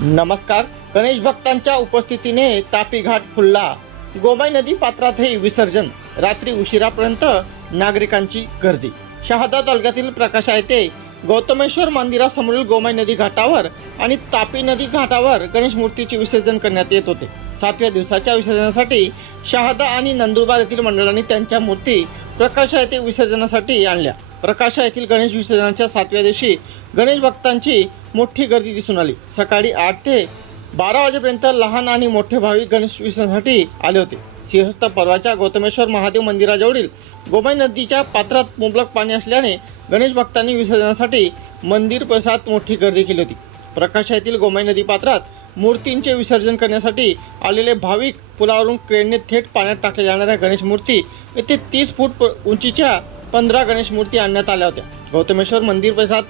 नमस्कार. गणेश भक्तांच्या उपस्थितीने तापी घाट फुलला गोमाई नदी पात्रातही विसर्जन. रात्री उशिरापर्यंत नागरिकांची गर्दी. शहादा तालुक्यातील प्रकाशा येथे गौतमेश्वर मंदिरासमोरील गोमाई नदी घाटावर आणि तापी नदी घाटावर गणेश मूर्तीचे विसर्जन करण्यात येत होते. सातव्या दिवसाच्या विसर्जनासाठी शहादा आणि नंदुरबार येथील मंडळांनी त्यांच्या मूर्ती प्रकाशा येथे विसर्जनासाठी आणल्या. प्रकाशा येथील गणेश विसर्जनाच्या सातव्या दिवशी गणेश भक्तांची मोठी गर्दी दिसून आली. सकाळी आठ ते बारा वाजेपर्यंत लहान आणि मोठे भाविक गणेश विसर्जनासाठी आले होते. सिंहस्थ पर्वाच्या गौतमेश्वर महादेव मंदिराजवळील गोमाई नदीच्या पात्रात मुबलक पाणी असल्याने गणेश भक्तांनी विसर्जनासाठी मंदिर परिसरात मोठी गर्दी केली होती. प्रकाशा येथील गोमाई नदी पात्रात मूर्तींचे विसर्जन करण्यासाठी आलेले भाविक पुलावरून क्रेनने थेट पाण्यात टाकल्या जाणाऱ्या गणेश मूर्ती येथे तीस फूट प- उंचीच्या पंधरा गणेश मूर्ती आणण्यात आल्या होत्या. गौतमेश्वर मंदिर परिसरात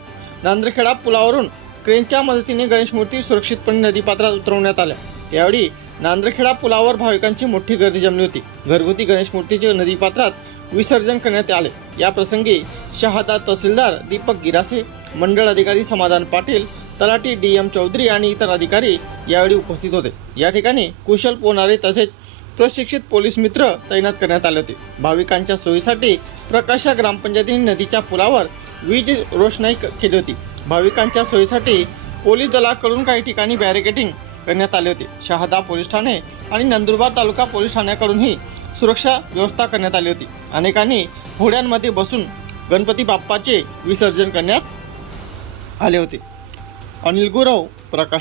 नांद्रखेडा पुलावरून क्रेनच्या मदतीने गणेश मूर्ती सुरक्षितपणे नदीपात्रात उतरवण्यात आल्या. यावेळी नांद्रखेडा पुलावर भाविकांची मोठी गर्दी जमली होती. घरगुती गणेश मूर्तीचे नदीपात्रात विसर्जन करण्यात आले. या प्रसंगी शहादा तहसीलदार दीपक गिरासे मंडळ अधिकारी समाधान पाटील तलाठी डी एम चौधरी आणि इतर अधिकारी यावेळी उपस्थित होते. या ठिकाणी कुशल पोनारे तसेच प्रशिक्षित पोलीस मित्र तैनात करण्यात आले होते. भाविकांच्या सोयीसाठी प्रकाशा ग्रामपंचायतीने नदीच्या पुलावर वीज रोषणाई केली होती. भाविकांच्या सोयीसाठी पोलीस दलाकडून काही ठिकाणी बॅरिकेटिंग करण्यात आले होते. शहादा पोलीस ठाणे आणि नंदुरबार तालुका पोलीस ठाण्याकडूनही सुरक्षा व्यवस्था करण्यात आली होती. अनेकांनी होड्यांमध्ये बसून गणपती बाप्पाचे विसर्जन करण्यात आले होते. अनिल गुरव प्रकाश